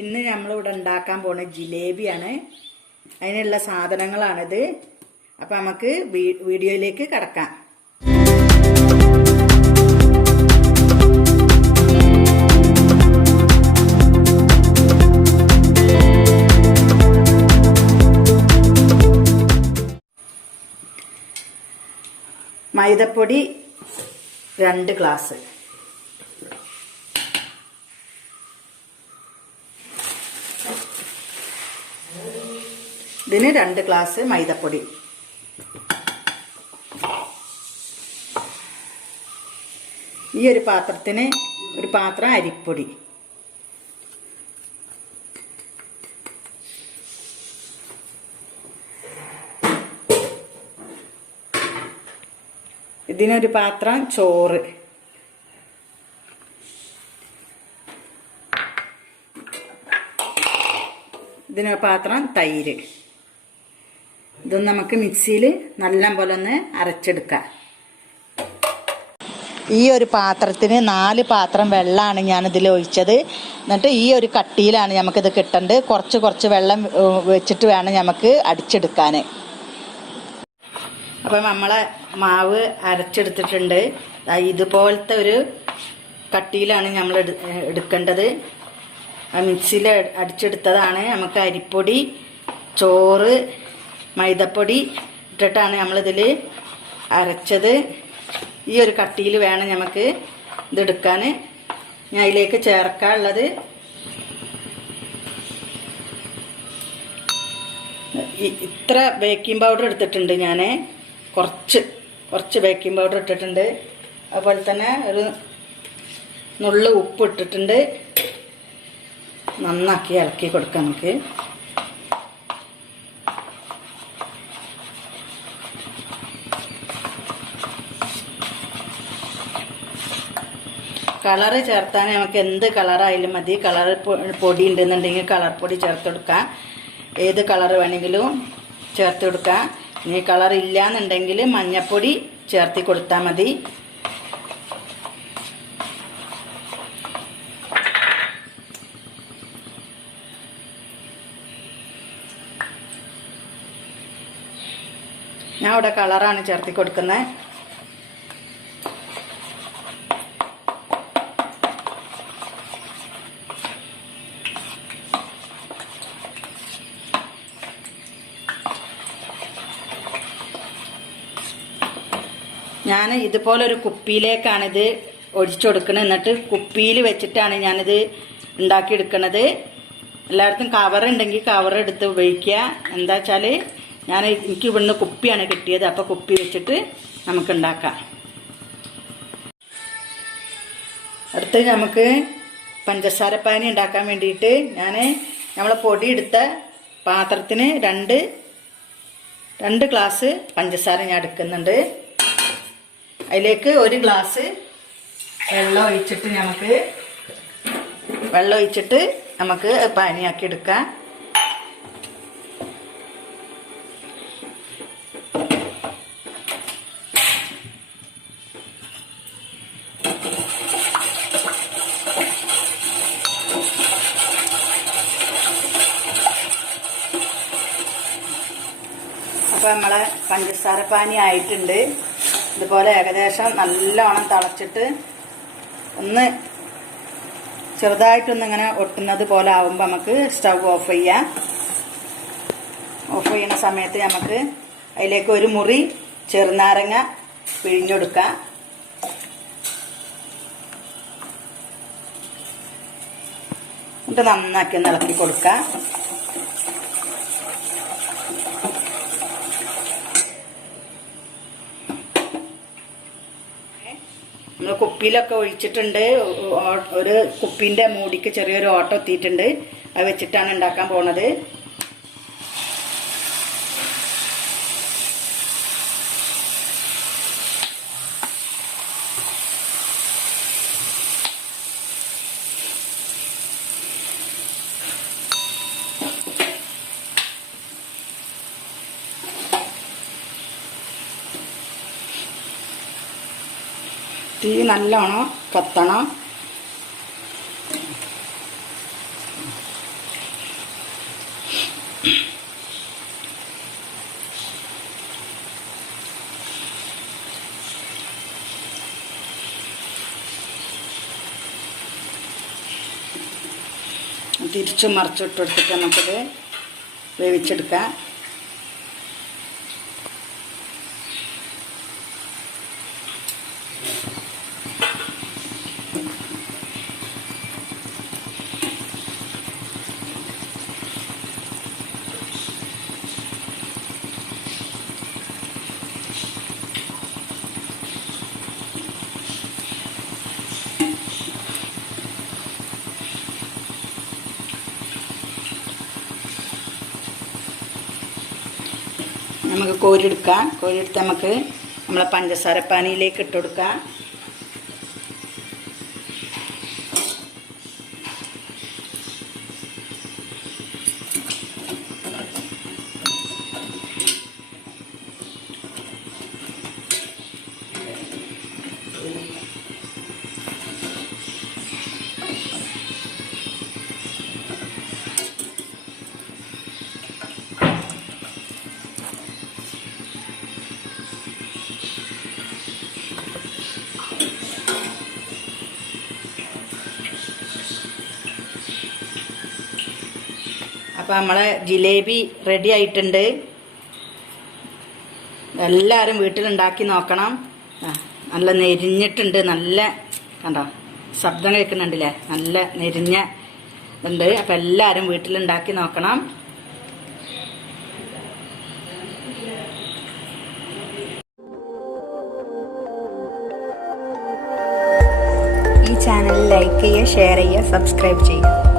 ഇന്ന് നമ്മളിവിടെ ഉണ്ടാക്കാൻ പോണ ജിലേബിയാണ്. അതിനുള്ള സാധനങ്ങളാണിത്. അപ്പം നമുക്ക് വീഡിയോയിലേക്ക് കടക്കാം. മൈദപ്പൊടി 2 ഗ്ലാസ്, ഇതിന് 2 ഗ്ലാസ് മൈദപ്പൊടി. ഈ ഒരു പാത്രത്തിന് ഒരു പാത്രം അരിപ്പൊടി. ഇതിനൊരു പാത്രം ചോറ്. ഇതിനൊരു പാത്രം തൈര്. ഇതൊന്ന് നമുക്ക് മിക്സിയിൽ നല്ല പോലെ ഒന്ന് അരച്ചെടുക്കാം. ഈ ഒരു പാത്രത്തിന് 4 പാത്രം വെള്ളമാണ് ഞാനിതിൽ ഒഴിച്ചത്. എന്നിട്ട് ഈ ഒരു കട്ടിയിലാണ് നമുക്കിത് കിട്ടേണ്ടത്. കുറച്ച് വെള്ളം വെച്ചിട്ട് വേണം നമുക്ക് അടിച്ചെടുക്കാൻ. അപ്പം നമ്മളെ മാവ് അരച്ചെടുത്തിട്ടുണ്ട്. ഇതുപോലത്തെ ഒരു കട്ടിയിലാണ് നമ്മൾ എടുക്കേണ്ടത്. മിക്സിയിൽ അടിച്ചെടുത്തതാണ്. നമുക്ക് അരിപ്പൊടി, ചോറ്, മൈദപ്പൊടി ഇട്ടിട്ടാണ് നമ്മളിതിൽ അരച്ചത്. ഈ ഒരു കട്ടിയിൽ വേണം നമുക്ക് ഇതെടുക്കാൻ. ഞാൻ അതിലേക്ക് ചേർക്കാനുള്ളത് ഇത്ര ബേക്കിംഗ് പൗഡർ എടുത്തിട്ടുണ്ട്. ഞാൻ കുറച്ച് ബേക്കിംഗ് പൗഡർ ഇട്ടിട്ടുണ്ട്. അതുപോലെ തന്നെ ഒരു നുള്ളു ഉപ്പ് ഇട്ടിട്ടുണ്ട്. നന്നാക്കി ഇളക്കി കൊടുക്കാം നമുക്ക്. കളറ് ചേർത്താൻ നമുക്ക് എന്ത് കളറായാലും മതി. കളർ പൊടി ഉണ്ടെന്നുണ്ടെങ്കിൽ കളർ പൊടി ചേർത്ത് കൊടുക്കാം. ഏത് കളർ വേണമെങ്കിലും ചേർത്ത് കൊടുക്കാം. ഇനി കളർ ഇല്ല എന്നുണ്ടെങ്കിൽ മഞ്ഞപ്പൊടി ചേർത്തി കൊടുത്താൽ മതി. ഞാൻ ഇവിടെ കളറാണ് ചേർത്തി കൊടുക്കുന്നത്. ഞാൻ ഇതുപോലൊരു കുപ്പിയിലേക്കാണിത് ഒഴിച്ചു കൊടുക്കുന്നത്. എന്നിട്ട് കുപ്പിയിൽ വെച്ചിട്ടാണ് ഞാനിത് ഉണ്ടാക്കിയെടുക്കുന്നത്. എല്ലായിടത്തും കവറുണ്ടെങ്കിൽ കവർ എടുത്ത് ഉപയോഗിക്കുക. എന്താ വെച്ചാൽ എനിക്ക് ഇവിടുന്ന് കുപ്പിയാണ് കിട്ടിയത്. അപ്പോൾ കുപ്പി വെച്ചിട്ട് നമുക്ക് ഉണ്ടാക്കാം. അടുത്ത് നമുക്ക് പഞ്ചസാര പാനി ഉണ്ടാക്കാൻ വേണ്ടിയിട്ട് നമ്മളെ പൊടി എടുത്ത പാത്രത്തിന് 2 ഗ്ലാസ് പഞ്ചസാര ഞാൻ എടുക്കുന്നുണ്ട്. അതിലേക്ക് 1 ഗ്ലാസ് വെള്ളം ഒഴിച്ചിട്ട് നമുക്ക് പാനിയാക്കി എടുക്കാം. അപ്പോൾ നമ്മളെ പഞ്ചസാര പാനി ആയിട്ടുണ്ട്. ഇതുപോലെ ഏകദേശം നല്ലോണം തിളച്ചിട്ട് ഒന്ന് ചെറുതായിട്ടൊന്നിങ്ങനെ ഒട്ടുന്നത് പോലെ ആവുമ്പോൾ നമുക്ക് സ്റ്റൗ ഓഫ് ചെയ്യാം. ഓഫ് ചെയ്യുന്ന സമയത്ത് നമുക്ക് അതിലേക്ക് 1 മുറി ചെറുനാരങ്ങ പിഴിഞ്ഞെടുക്കാം. എന്നിട്ട് നന്നാക്കി ഒന്ന് ഇളക്കി കൊടുക്കാം. നമ്മൾ കുപ്പിയിലൊക്കെ ഒഴിച്ചിട്ടുണ്ട്. ഒരു കുപ്പീൻ്റെ മൂടിക്ക് ചെറിയൊരു ഓട്ടം എത്തിയിട്ടുണ്ട്. അത് വെച്ചിട്ടാണ് ഉണ്ടാക്കാൻ പോണത്. തീ നല്ലോണം കത്തണം. തിരിച്ചും മറിച്ചിട്ട് കൊടുത്തിട്ട് നമുക്കിത് വേവിച്ചെടുക്കാം. നമുക്ക് കോരിയെടുക്കാം. കോരിയെടുത്ത് നമുക്ക് നമ്മളെ പഞ്ചസാര പാനിയിലേക്ക് ഇട്ട് കൊടുക്കാം. അപ്പോൾ നമ്മളെ ജിലേബി റെഡി ആയിട്ടുണ്ട്. എല്ലാവരും വീട്ടിലുണ്ടാക്കി നോക്കണം. നല്ല നെരിഞ്ഞിട്ടുണ്ട്. നല്ല കണ്ടോ, ശബ്ദം കേൾക്കുന്നുണ്ടല്ലേ? നല്ല നെരിഞ്ഞ ഉണ്ട്. അപ്പം എല്ലാവരും വീട്ടിലുണ്ടാക്കി നോക്കണം. ഈ ചാനൽ ലൈക്ക് ചെയ്യുക, ഷെയർ ചെയ്യുക, സബ്സ്ക്രൈബ് ചെയ്യുക.